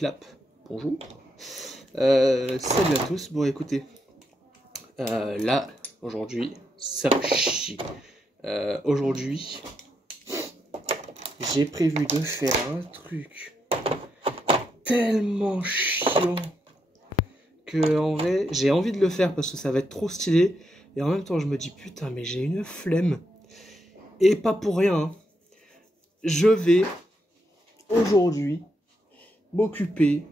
clap. Bonjour. Salut à tous. Bon, écoutez, là, aujourd'hui, ça va chier. Aujourd'hui, j'ai prévu de faire un truc tellement chiant que, en vrai, j'ai envie de le faire parce que ça va être trop stylé. Et en même temps, je me dis, putain, mais j'ai une flemme. Et pas pour rien, hein. Je vais, aujourd'hui, m'occuper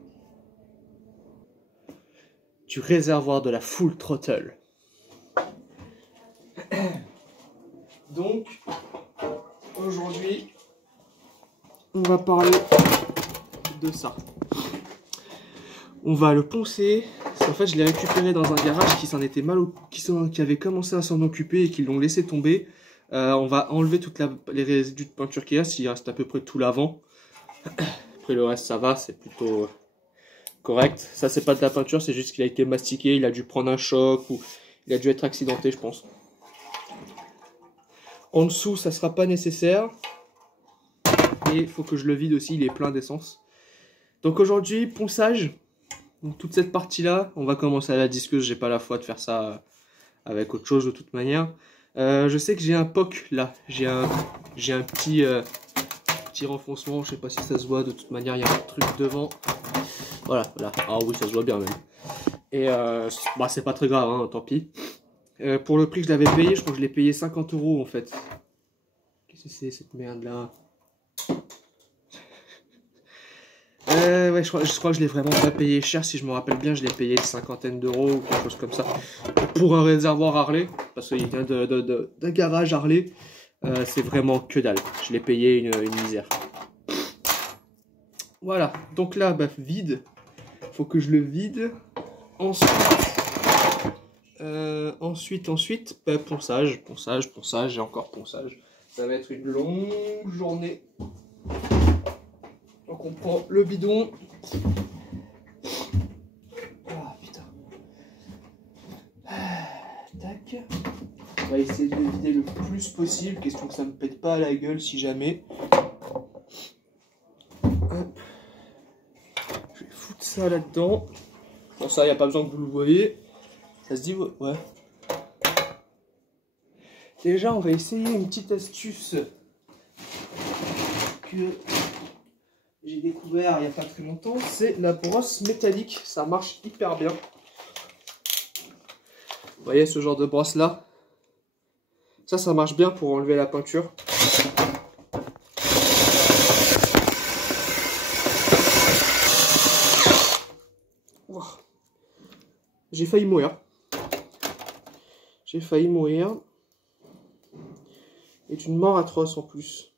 du réservoir de la Full Throttle. Donc, aujourd'hui, on va parler de ça. On va le poncer. En fait, je l'ai récupéré dans un garage qui s'en était qui avait commencé à s'en occuper et qui l'ont laissé tomber. On va enlever toutes les résidus de peinture qu'il y a, s'il reste à peu près tout l'avant. Après le reste, ça va, c'est plutôt correct. Ça, c'est pas de la peinture, c'est juste qu'il a été mastiqué, il a dû prendre un choc ou il a dû être accidenté, je pense. En dessous, ça sera pas nécessaire. Et il faut que je le vide aussi, il est plein d'essence. Donc aujourd'hui, ponçage. Donc toute cette partie-là, on va commencer à la disqueuse. J'ai pas la foi de faire ça avec autre chose de toute manière. Je sais que j'ai un POC là. J'ai un petit renfoncement. Je sais pas si ça se voit. De toute manière, il y a un truc devant. Voilà, voilà. Ah oui, ça se voit bien même. Et bah, c'est pas très grave, hein, tant pis. Pour le prix que je l'avais payé, je crois que je l'ai payé 50 € en fait. Qu'est-ce que c'est cette merde là? Ouais, je crois que je l'ai vraiment pas payé cher. Si je me rappelle bien, je l'ai payé une cinquantaine d'euros ou quelque chose comme ça. Pour un réservoir Harley, parce qu'il vient d'un garage Harley, c'est vraiment que dalle. Je l'ai payé une misère. Voilà, donc là, bah, vide. Faut que je le vide. Ensuite, bah, ponçage et encore ponçage. Ça va être une longue journée. Donc on prend le bidon. Ah putain. Tac. On va essayer de le vider le plus possible, question que ça me pète pas à la gueule si jamais. Hop. Je vais foutre ça là-dedans. Bon, ça, il n'y a pas besoin que vous le voyez. Ça se dit, ouais. Déjà, on va essayer une petite astuce que j'ai découvert il n'y a pas très longtemps. C'est la brosse métallique. Ça marche hyper bien. Vous voyez ce genre de brosse là? Ça marche bien pour enlever la peinture. Wow. J'ai failli mourir. Et une mort atroce en plus.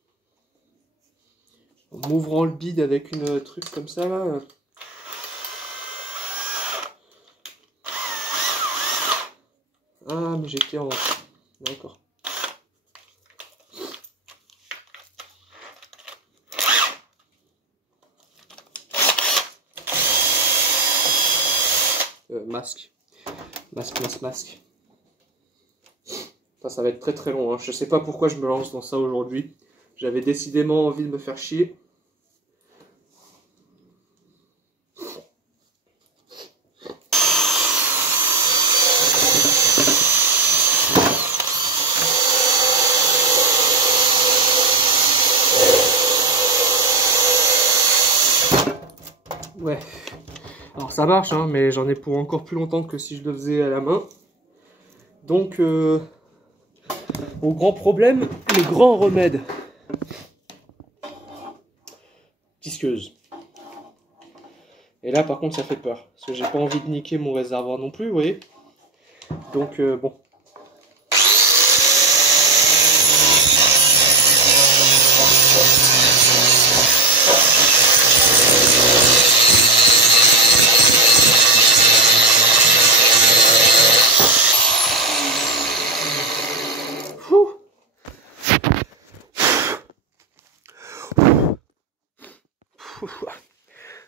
En m'ouvrant le bide avec une truc comme ça là. Ah mais j'étais en... D'accord. Masque. Ça va être très très long, hein. Je sais pas pourquoi je me lance dans ça aujourd'hui. J'avais décidément envie de me faire chier. Ouais. Alors ça marche, hein, mais j'en ai pour encore plus longtemps que si je le faisais à la main. Donc, au grand problème, le grand remède. Disqueuse. Et là, par contre, ça fait peur. Parce que j'ai pas envie de niquer mon réservoir non plus, vous voyez. Donc, bon.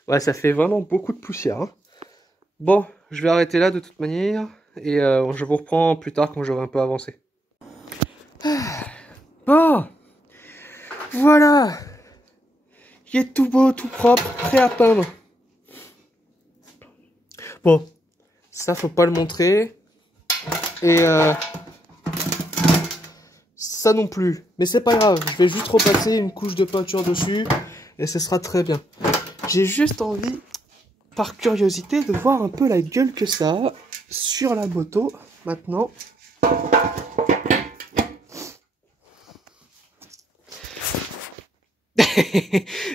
Ouais, ça fait vraiment beaucoup de poussière, hein. Bon, je vais arrêter là de toute manière. Et je vous reprends plus tard quand j'aurai un peu avancé. Bon, voilà. Il est tout beau, tout propre, prêt à peindre. Bon, ça faut pas le montrer. Et ça non plus. Mais c'est pas grave, je vais juste repasser une couche de peinture dessus et ce sera très bien. J'ai juste envie, par curiosité, de voir un peu la gueule que ça a sur la moto maintenant.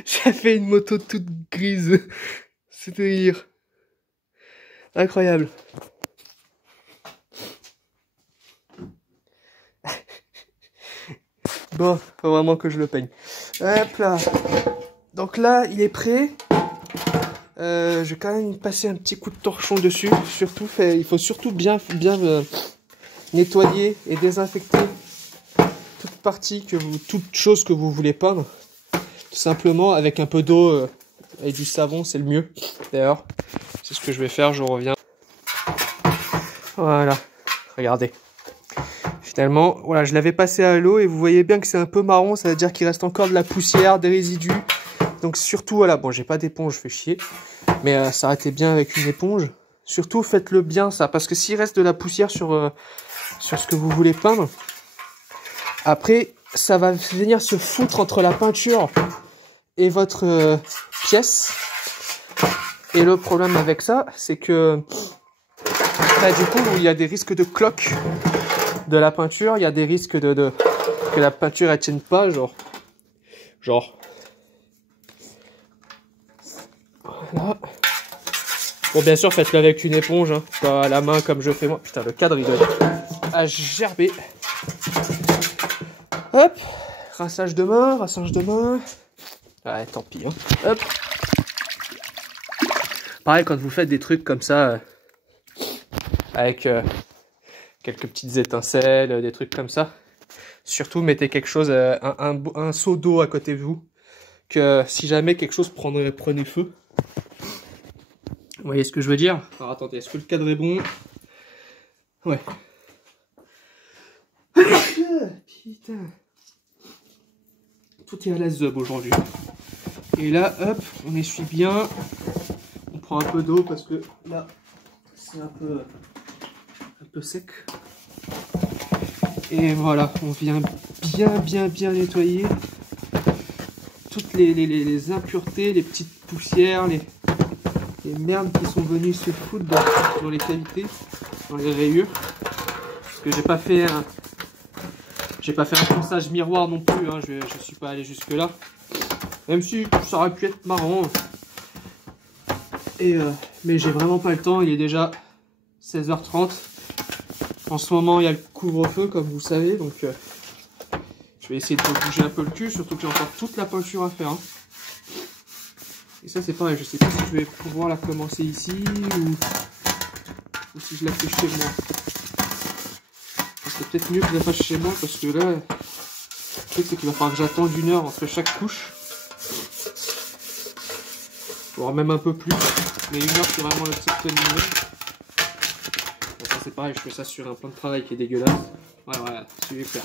Ça fait une moto toute grise. C'est délire. Incroyable. Bon, faut vraiment que je le peigne. Hop là. Donc là, il est prêt. Je vais quand même passer un petit coup de torchon dessus. Surtout, il faut surtout bien nettoyer et désinfecter toute chose que vous voulez peindre. Tout simplement avec un peu d'eau et du savon, c'est le mieux. D'ailleurs, c'est ce que je vais faire. Je reviens. Voilà. Regardez. Finalement, voilà, je l'avais passé à l'eau et vous voyez bien que c'est un peu marron. Ça veut dire qu'il reste encore de la poussière, des résidus. Donc surtout, voilà, bon, j'ai pas d'éponge, je fais chier. Mais ça aurait été bien avec une éponge. Surtout, faites-le bien ça, parce que s'il reste de la poussière sur ce que vous voulez peindre, après, ça va venir se foutre entre la peinture et votre pièce. Et le problème avec ça, c'est que bah, du coup, il y a des risques de cloque de la peinture, il y a des risques que la peinture elle tienne pas, genre. Voilà. Bon, bien sûr, faites-le avec une éponge, hein, pas à la main comme je fais moi. Putain, le cadre, il doit être à gerber. Hop, rinçage de main, rinçage de main. Ouais, tant pis, hein. Hop. Pareil, quand vous faites des trucs comme ça, avec quelques petites étincelles, des trucs comme ça, surtout mettez quelque chose, un seau d'eau à côté de vous, que si jamais quelque chose prenait feu. Vous voyez ce que je veux dire? Alors attendez, est-ce que le cadre est bon? Ouais. Putain. Tout est à la zob aujourd'hui. Et là, hop, on essuie bien. On prend un peu d'eau parce que là, c'est un peu sec. Et voilà, on vient bien nettoyer toutes les impuretés, les petites poussières, les merdes qui sont venues se foutre dans les cavités, dans les rayures. Parce que j'ai pas fait un ponçage miroir non plus, hein, je suis pas allé jusque là. Même si ça aurait pu être marrant. Mais j'ai vraiment pas le temps, il est déjà 16h30. En ce moment il y a le couvre-feu comme vous savez, donc je vais essayer de bouger un peu le cul, surtout que j'ai encore toute la peinture à faire. Hein. Et ça c'est pareil, je sais pas si je vais pouvoir la commencer ici ou si je la fais chez moi. C'est peut-être mieux que je la fasse chez moi parce que là, le truc c'est qu'il va falloir que j'attende 1 heure entre chaque couche. Voire même un peu plus. Mais 1 heure c'est vraiment le strict minimum. Bon, ça c'est pareil, je fais ça sur un plan de travail qui est dégueulasse. Ouais, voilà, super.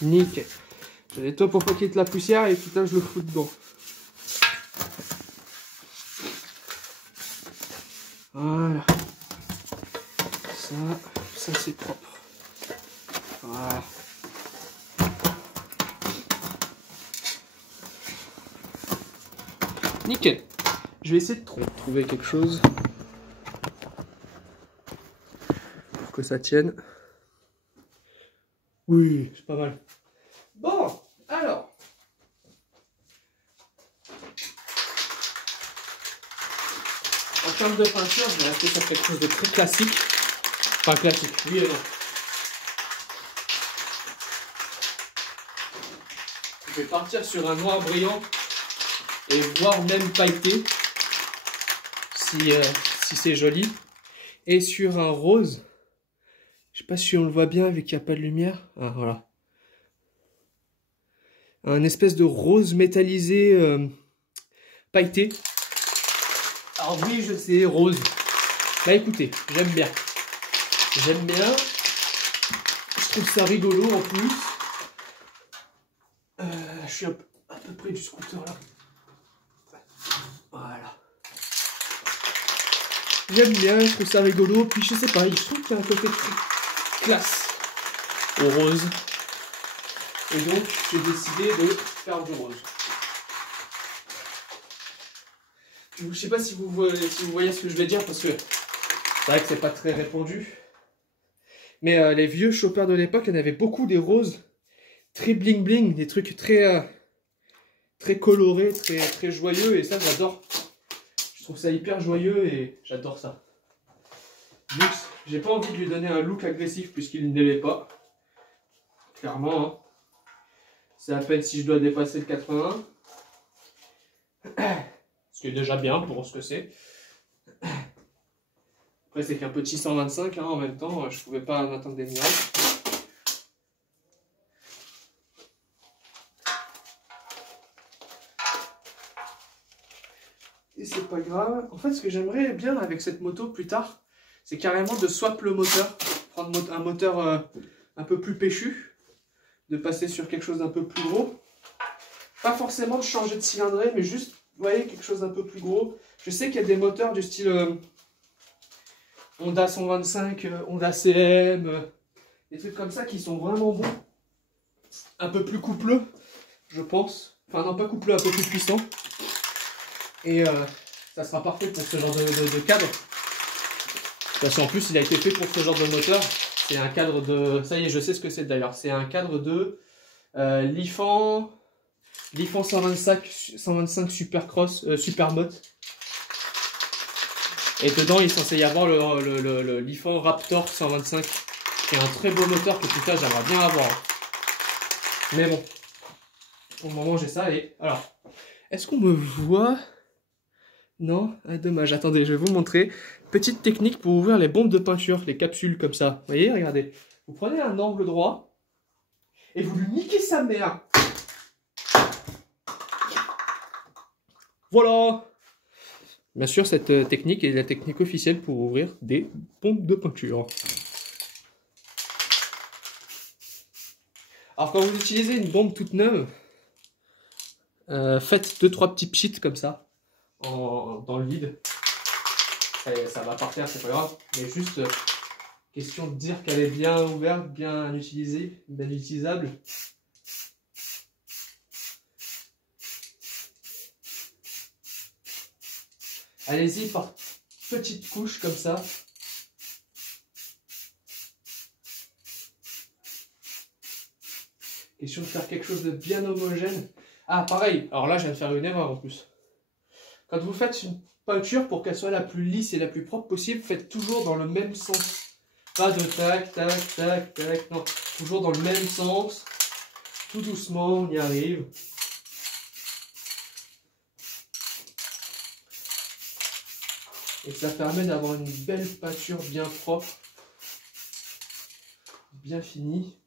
Nickel. Je nettoie pour pas qu'il y ait de la poussière et putain je le fous dedans. Voilà. Ça c'est propre. Voilà. Nickel. Je vais essayer de trouver quelque chose pour que ça tienne. Oui, c'est pas mal. Bon, alors. En termes de peinture, je vais rester sur quelque chose de très classique. Enfin classique, oui et non. Je vais partir sur un noir brillant et voire même pailleté si c'est joli. Et sur un rose. Je sais pas si on le voit bien vu qu'il n'y a pas de lumière. Ah voilà. Un espèce de rose métallisé pailleté. Alors oui, je sais, rose. Bah écoutez, j'aime bien. J'aime bien. Je trouve ça rigolo en plus. Je suis à peu près du scooter là. Voilà. J'aime bien, je trouve ça rigolo. Puis je sais pas, je trouve qu'il y a un côté très classe au rose. Et donc j'ai décidé de faire du rose. Je sais pas si vous voyez ce que je vais dire parce que c'est vrai que c'est pas très répandu. Mais les vieux choppers de l'époque, il y en avait beaucoup des roses très bling bling, des trucs très, très colorés, très joyeux. Et ça, j'adore. Je trouve ça hyper joyeux et j'adore ça. Donc, j'ai pas envie de lui donner un look agressif puisqu'il ne l'est pas. Clairement, hein. C'est à peine si je dois dépasser le 81. Ce qui est déjà bien pour ce que c'est. Après, c'est qu'un petit 125, hein, en même temps, je pouvais pas en attendre des miracles. Et c'est pas grave. En fait, ce que j'aimerais bien avec cette moto plus tard, c'est carrément de swap le moteur. Prendre un moteur un peu plus péchu. De passer sur quelque chose d'un peu plus gros. Pas forcément de changer de cylindrée, mais juste, vous voyez, quelque chose d'un peu plus gros. Je sais qu'il y a des moteurs du style Honda 125, Honda CM, des trucs comme ça qui sont vraiment bons. Un peu plus coupleux, je pense. Enfin non, pas coupleux, un peu plus puissant. Et ça sera parfait pour ce genre de cadre. Parce qu'en plus, il a été fait pour ce genre de moteur. C'est un cadre de... Ça y est, je sais ce que c'est d'ailleurs. C'est un cadre de Lifan 125 Supercross, Supermot. Et dedans, il est censé y avoir le Lifan Raptor 125. Qui est un très beau moteur que putain, j'aimerais bien avoir. Mais bon. Pour le moment, j'ai ça. Et alors, est-ce qu'on me voit? Non, ah, dommage. Attendez, je vais vous montrer. Petite technique pour ouvrir les bombes de peinture, les capsules comme ça. Vous voyez, regardez. Vous prenez un angle droit et vous lui niquez sa mère. Voilà. Bien sûr, cette technique est la technique officielle pour ouvrir des bombes de peinture. Alors, quand vous utilisez une bombe toute neuve, faites 2-3 petits pchits comme ça. Dans le vide, ça va par terre, c'est pas grave, mais juste question de dire qu'elle est bien ouverte, bien utilisée, bien utilisable. Allez-y par petites couches comme ça. Question de faire quelque chose de bien homogène. Ah pareil, alors là je viens de faire une erreur en plus. Quand vous faites une peinture, pour qu'elle soit la plus lisse et la plus propre possible, faites toujours dans le même sens. Pas de tac, tac, tac, tac, non. Toujours dans le même sens. Tout doucement, on y arrive. Et ça permet d'avoir une belle peinture bien propre, bien finie.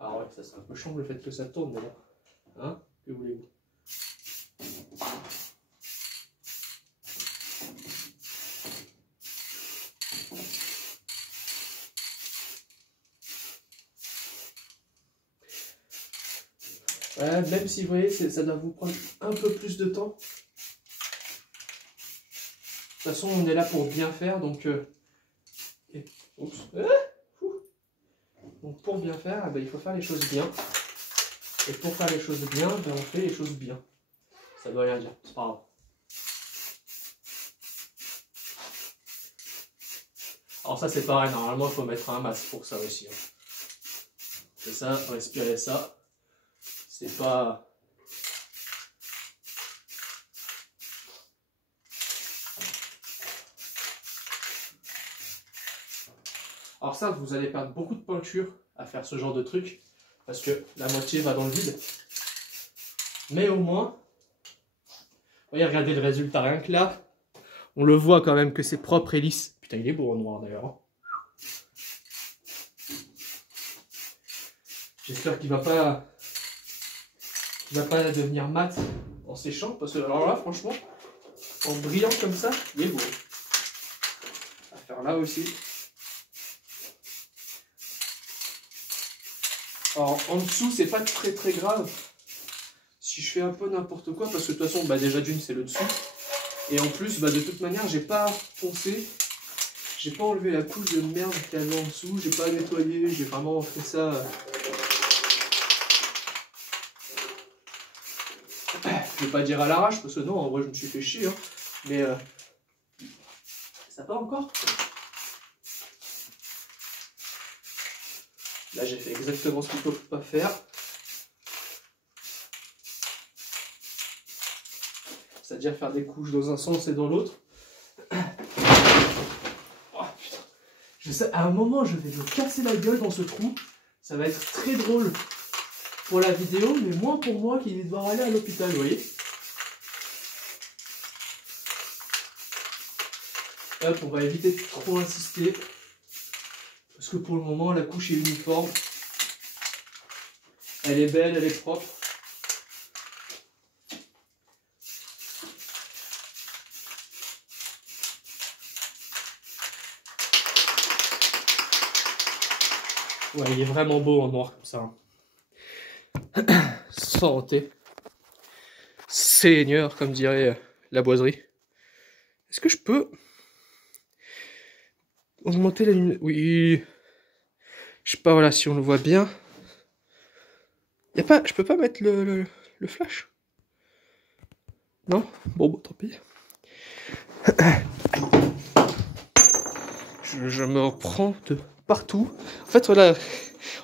Alors ouais, ça c'est un peu chiant le fait que ça tourne d'ailleurs. Hein? Que voulez-vous? Ouais, même si vous voyez, ça doit vous prendre un peu plus de temps. De toute façon, on est là pour bien faire, donc... Oups. Donc pour bien faire, eh ben, il faut faire les choses bien. Et pour faire les choses bien, ben, on fait les choses bien. Ça doit rien dire, c'est pas grave. Alors ça c'est pareil, normalement il faut mettre un masque pour ça aussi. Hein. C'est ça, respirer ça. C'est pas... Alors ça, vous allez perdre beaucoup de peinture à faire ce genre de truc, parce que la moitié va dans le vide. Mais au moins, vous voyez, regardez le résultat, rien que là, on le voit quand même que c'est propre et lisse. Putain, il est beau en noir d'ailleurs. J'espère qu'il va pas devenir mat en séchant, parce que alors là, franchement, en brillant comme ça, il est beau. On va faire là aussi. Alors en dessous, c'est pas très grave si je fais un peu n'importe quoi, parce que de toute façon, bah, déjà d'une, c'est le dessous. Et en plus, bah, de toute manière, j'ai pas foncé. J'ai pas enlevé la couche de merde qu'il y avait en dessous. J'ai pas nettoyé. J'ai vraiment fait ça. Je vais pas dire à l'arrache, parce que non, en vrai, je me suis fait chier. Hein. Mais ça va encore. Là, j'ai fait exactement ce qu'il faut pas faire. C'est-à-dire faire des couches dans un sens et dans l'autre. Oh, putain. Je sais, à un moment, je vais me casser la gueule dans ce trou. Ça va être très drôle pour la vidéo, mais moins pour moi qui vais devoir aller à l'hôpital, vous voyez. Hop, on va éviter de trop insister. Parce que pour le moment, la couche est uniforme. Elle est belle, elle est propre. Ouais, il est vraiment beau en noir comme ça. Santé. Seigneur, comme dirait la boiserie. Est-ce que je peux augmenter la lumière? Oui. Je sais pas, voilà, si on le voit bien. Y a pas, je peux pas mettre le flash? Non? Bon, tant pis. Je me reprends de partout. En fait, voilà.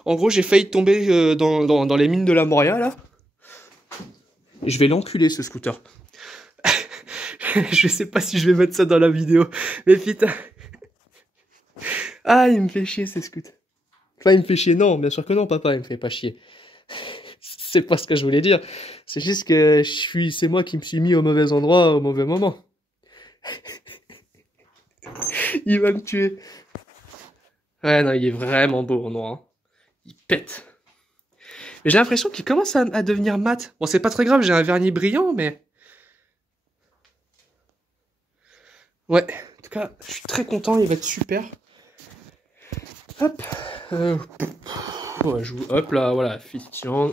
En gros, j'ai failli tomber dans les mines de la Moria, là. Je vais l'enculer, ce scooter. Je sais pas si je vais mettre ça dans la vidéo. Mais putain. Ah, il me fait chier, ces scooters. Enfin, il me fait chier. Non, bien sûr que non, papa, il me fait pas chier. C'est pas ce que je voulais dire. C'est juste que c'est moi qui me suis mis au mauvais endroit au mauvais moment. Il va me tuer. Ouais, non, il est vraiment beau en noir. Hein. Il pète. Mais j'ai l'impression qu'il commence à devenir mat. Bon, c'est pas très grave, j'ai un vernis brillant, mais... Ouais, en tout cas, je suis très content, il va être super. Hop. Ouais, hop là, voilà, effectivement.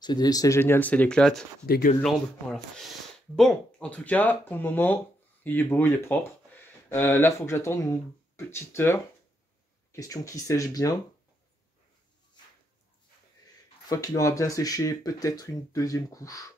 C'est génial, c'est l'éclate. Des gueules lambes, voilà. Bon, en tout cas, pour le moment, il est beau, il est propre. Là, il faut que j'attende une petite heure. Question qu'il sèche bien. Une fois qu'il aura bien séché, peut-être une deuxième couche.